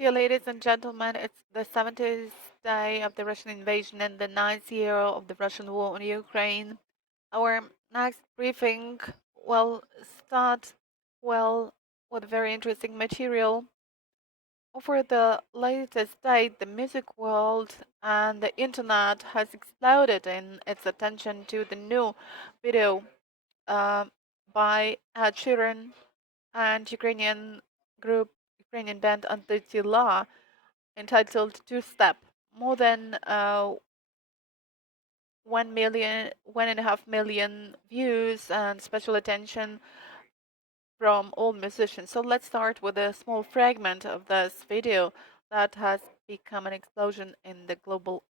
Dear ladies and gentlemen, it's the 70th day of the Russian invasion and the 9th year of the Russian war on Ukraine. Our next briefing will start, with very interesting material. Over the latest date, the music world and the internet has exploded in its attention to the new video uh, by Ed Sheeran and Ukrainian band ANTYTILA entitled Two Step. More than 1.5 million views and special attention from all musicians. So let's start with a small fragment of this video that has become an explosion in the global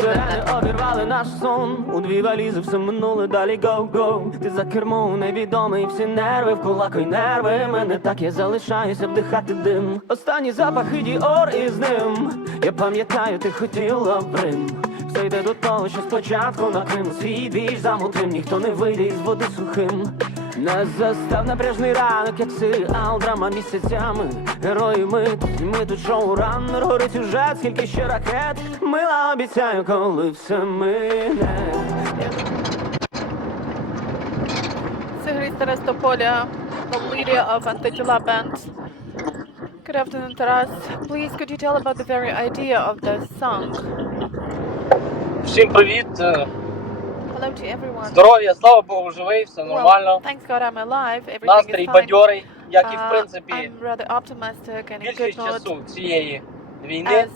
Сирени обірвали наш сон. У дві валізи все минуле, далі go-go. Ти за кермом невідомий, всі нерви вкулакуй нерви. Мене так, я залишаюся вдихати дим. Останні запахи Діор із ним. Я пам'ятаю, ти хотіла в Рим. Все йде до того, що спочатку на Крим. Свій двіж замотрим, ніхто не вийде із води сухим. Нас застав напряжний ранок, як серіал, драма місяцями. Герої ми тут шоураннер. Горить сюжет, скільки ще ракет. Мила обіцяю, коли все мине. Taras Topolya, the leader of ANTYTILA band. Good afternoon, Taras. Please, could you tell about the very idea of the song? Всім привіт. Hello to everyone. Здоров'я, слава Богу, живий, все нормально. Well, thanks God I'm alive. Everything Настрій is fine. бадьорий, як і в принципі I'm rather optimistic and in good більшість mood часу цієї війни. as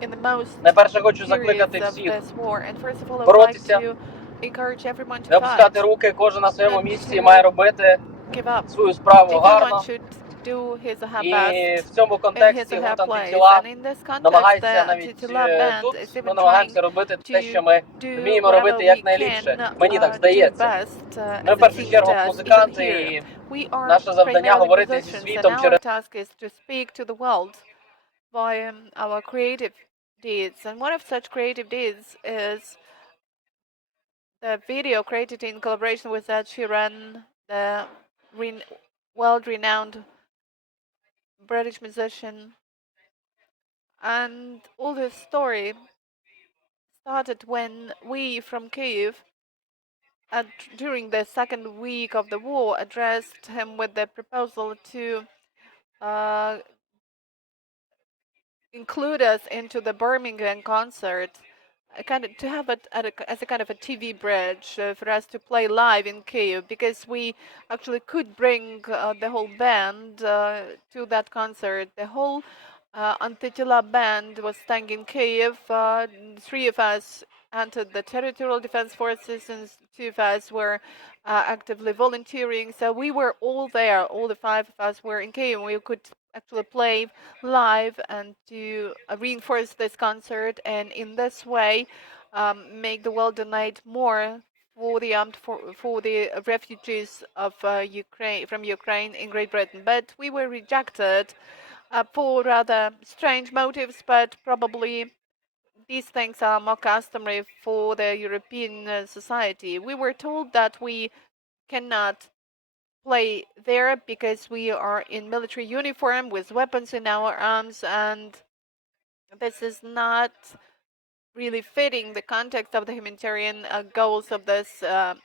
in the most Найперше хочу periods закликати of всіх this war. And first of all, I would like боротися, to encourage everyone to не опускати fight. руки, кожен на своєму And місці to має робити give up. свою справу Everyone гарно. should do his or her І best в цьому in his контексті or her гурт place. «Антитіла» And in this context, намагається the навіть ANTYTILA band тут, is ми even намагаємося trying робити те, to що ми do вміємо whatever робити we якнайліпше. can Мені так do здається. best Ми as в a першу team чергу does, even музиканти, here. і We are наше завдання primarily говорити зі musicians, and світом our через task is to speak to the world by our creative deeds. And one of such creative deeds is the video created in collaboration with Ed Sheeran, the world-renowned British musician. And all this story started when we from Kyiv, during the second week of the war, addressed him with the proposal to include us into the Birmingham concert, to have it as a kind of a TV bridge for us to play live in Kyiv, because we actually could bring the whole band to that concert. The whole ANTYTILA band was staying in Kyiv. Three of us entered the territorial defense forces, and two of us were actively volunteering. So we were all there. All the five of us were in Kyiv. We could actually play live and to reinforce this concert, and in this way make the world donate more for the refugees of Ukraine from Ukraine in Great Britain. But we were rejected for rather strange motives, but probably these things are more customary for the European society. We were told that we cannot play there because we are in military uniform with weapons in our arms, and this is not really fitting the context of the humanitarian goals of this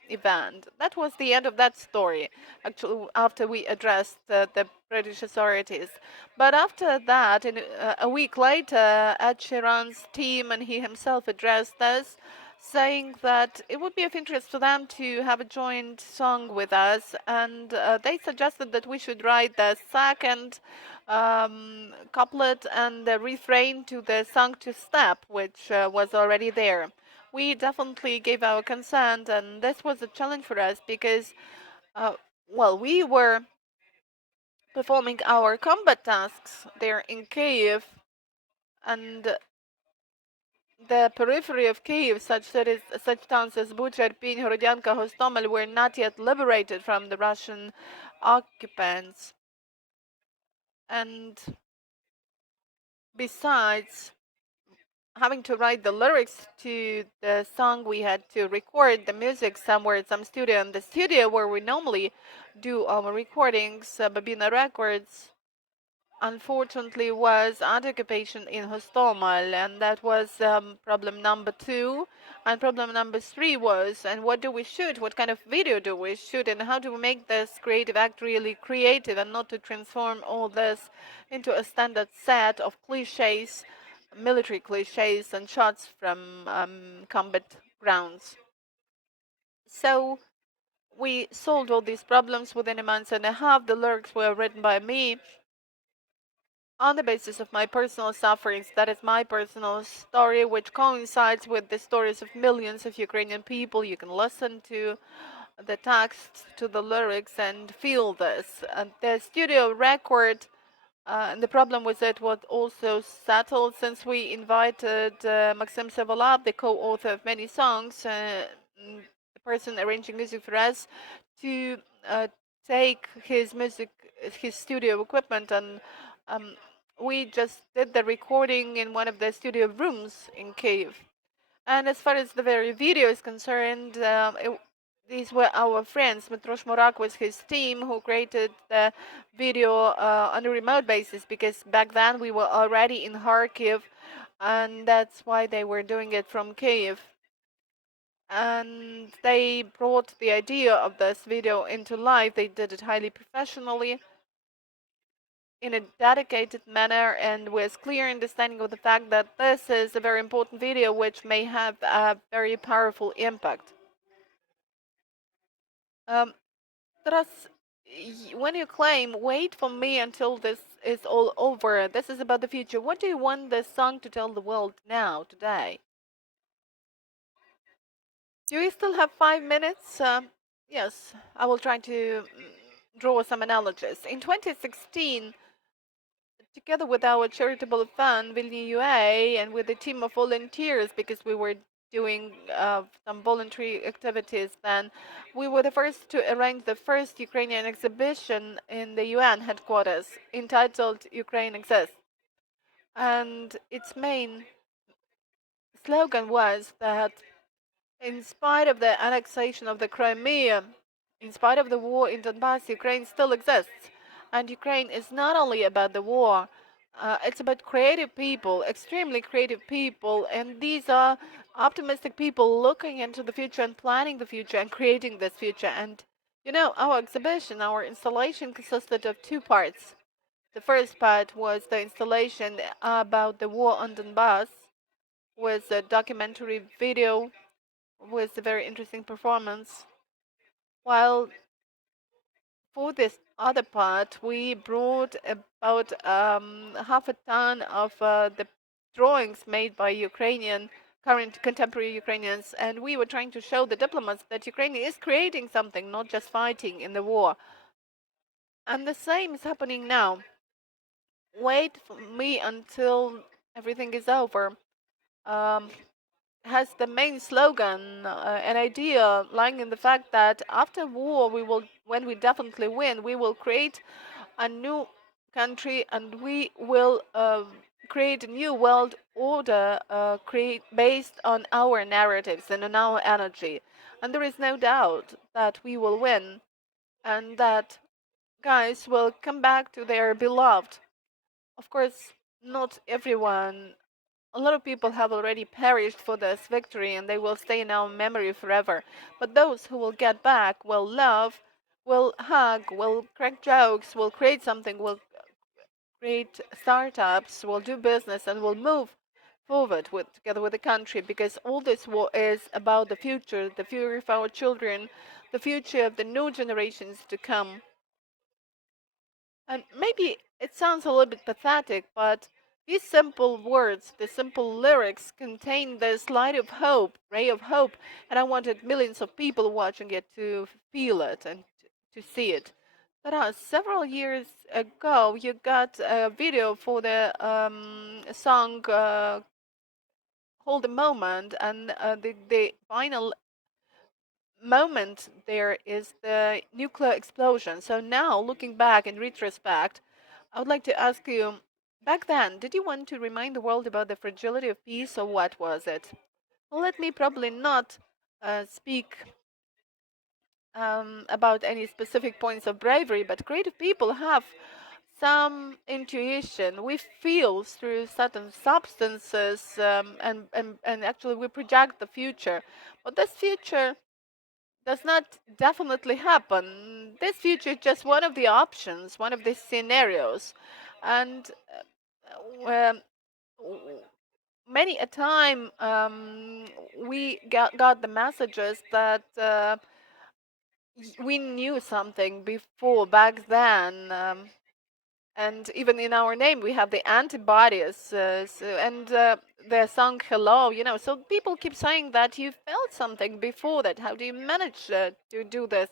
event. That was the end of that story, actually, after we addressed the British authorities. But after that, a week later, Ed Sheeran's team and he himself addressed us, saying that it would be of interest to them to have a joint song with us, and they suggested that we should write the second couplet and the refrain to the song Two Step, which was already there. We definitely gave our consent, and this was a challenge for us because, we were performing our combat tasks there in Kyiv, and the periphery of Kyiv, such towns as Bucha, Irpin, Horodyanka, Hostomel, were not yet liberated from the Russian occupants. And besides having to write the lyrics to the song, we had to record the music somewhere at some studio. In the studio where we normally do our recordings, Babina Records, unfortunately, was anti-occupation in Hostomel, and that was problem number 2. And problem number 3 was, and what do we shoot? What kind of video do we shoot? And how do we make this creative act really creative and not to transform all this into a standard set of cliches, military cliches and shots from combat grounds? So we solved all these problems within a month and a half. The lyrics were written by me on the basis of my personal sufferings. That is my personal story, which coincides with the stories of millions of Ukrainian people. You can listen to the text, to the lyrics, and feel this. And the studio record, and the problem with it was also settled since we invited Maxim Savolab, the co-author of many songs, the person arranging music for us, to take his music, his studio equipment, and um, we just did the recording in one of the studio rooms in Kyiv. And as far as the very video is concerned, these were our friends. Mitrosh Morak was his team who created the video on a remote basis, because back then we were already in Kharkiv, and that's why they were doing it from Kyiv. And they brought the idea of this video into life. They did it highly professionally, in a dedicated manner, and with clear understanding of the fact that this is a very important video which may have a very powerful impact. Taras, when you claim, wait for me until this is all over, this is about the future, what do you want this song to tell the world now, today? Do we still have 5 minutes? Yes, I will try to draw some analogies. In 2016, together with our charitable fund, Vilnius UA, and with a team of volunteers, because we were doing some voluntary activities then, we were the first to arrange the first Ukrainian exhibition in the UN headquarters, entitled Ukraine Exists. And its main slogan was that, in spite of the annexation of the Crimea, in spite of the war in Donbass, Ukraine still exists. And Ukraine is not only about the war, it's about creative people, extremely creative people, and these are optimistic people looking into the future and planning the future and creating this future. And you know, our exhibition, our installation consisted of 2 parts. The first part was the installation about the war on Donbass, with a documentary video with a very interesting performance. While for this other part, we brought about half a ton of the drawings made by Ukrainian, current contemporary Ukrainians, and we were trying to show the diplomats that Ukraine is creating something, not just fighting in the war. And the same is happening now. Wait for me until everything is over. Has the main slogan, an idea lying in the fact that after war, we will, when we definitely win, we will create a new country, and we will create a new world order, create based on our narratives and on our energy. And there is no doubt that we will win, and that guys will come back to their beloved. Of course, not everyone, a lot of people have already perished for this victory, and they will stay in our memory forever. But those who will get back will love, will hug, will crack jokes, will create something, will create startups, will do business, and will move forward together with the country, because all this war is about the future of our children, the future of the new generations to come. And maybe it sounds a little bit pathetic, but these simple words, the simple lyrics contain this light of hope, ray of hope, and I wanted millions of people watching it to feel it and to see it. But several years ago, you got a video for the song Hold the Moment, and the final moment there is the nuclear explosion. So now, looking back in retrospect, I would like to ask you, back then, did you want to remind the world about the fragility of peace, or what was it? Well, let me probably not speak about any specific points of bravery, but creative people have some intuition. We feel through certain substances, and actually we project the future. But this future does not definitely happen. This future is just one of the options, one of the scenarios. And um, many a time we got the messages that we knew something before back then. And even in our name we have the antibodies, and the song hello, so people keep saying that you felt something before that. How do you manage to do this,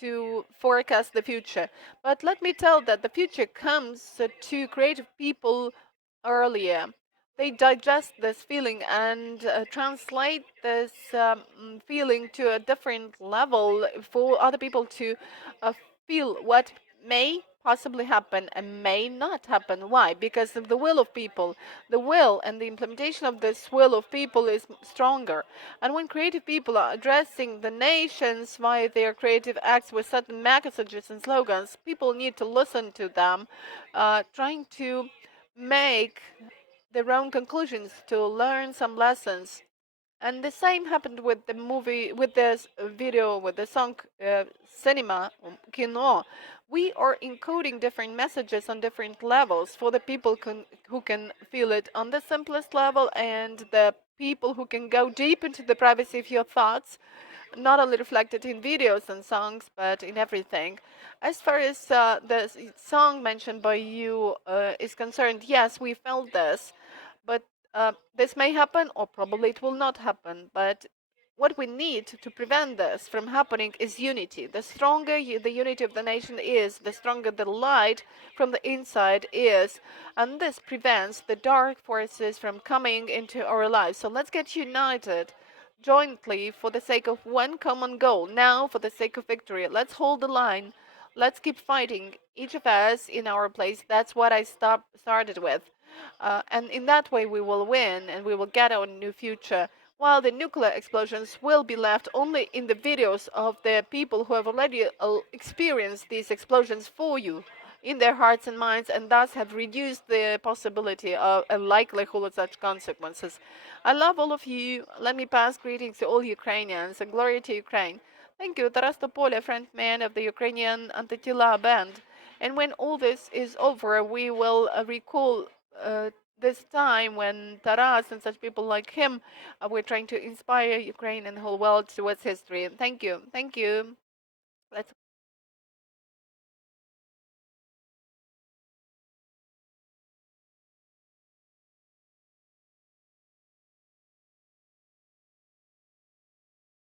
to forecast the future? But let me tell that the future comes to creative people earlier. They digest this feeling and translate this feeling to a different level for other people to feel what may possibly happen and may not happen. Why? Because of the will of people. The will and the implementation of this will of people is stronger. And when creative people are addressing the nations via their creative acts with certain messages and slogans, people need to listen to them, trying to make their own conclusions, to learn some lessons. And the same happened with the movie, with this video, with the song cinema, kino. We are encoding different messages on different levels for the people who can feel it on the simplest level, and the people who can go deep into the privacy of your thoughts, not only reflected in videos and songs, but in everything. As far as the song mentioned by you is concerned, yes, we felt this, but this may happen, or probably it will not happen. But what we need to prevent this from happening is unity. The stronger the unity of the nation is, the stronger the light from the inside is, and this prevents the dark forces from coming into our lives. So let's get united jointly for the sake of one common goal. Now, for the sake of victory, let's hold the line. Let's keep fighting, each of us in our place. That's what I started with. And in that way, we will win and we will get our new future. While the nuclear explosions will be left only in the videos of the people who have already experienced these explosions for you in their hearts and minds, and thus have reduced the possibility of a likelihood of such consequences. I love all of you. Let me pass greetings to all Ukrainians and glory to Ukraine. Thank you, Taras Topolya, frontman of the Ukrainian ANTYTILA band. And when all this is over, we will recall this time when Taras and such people like him were trying to inspire Ukraine and the whole world towards history. Thank you. Thank you. Let's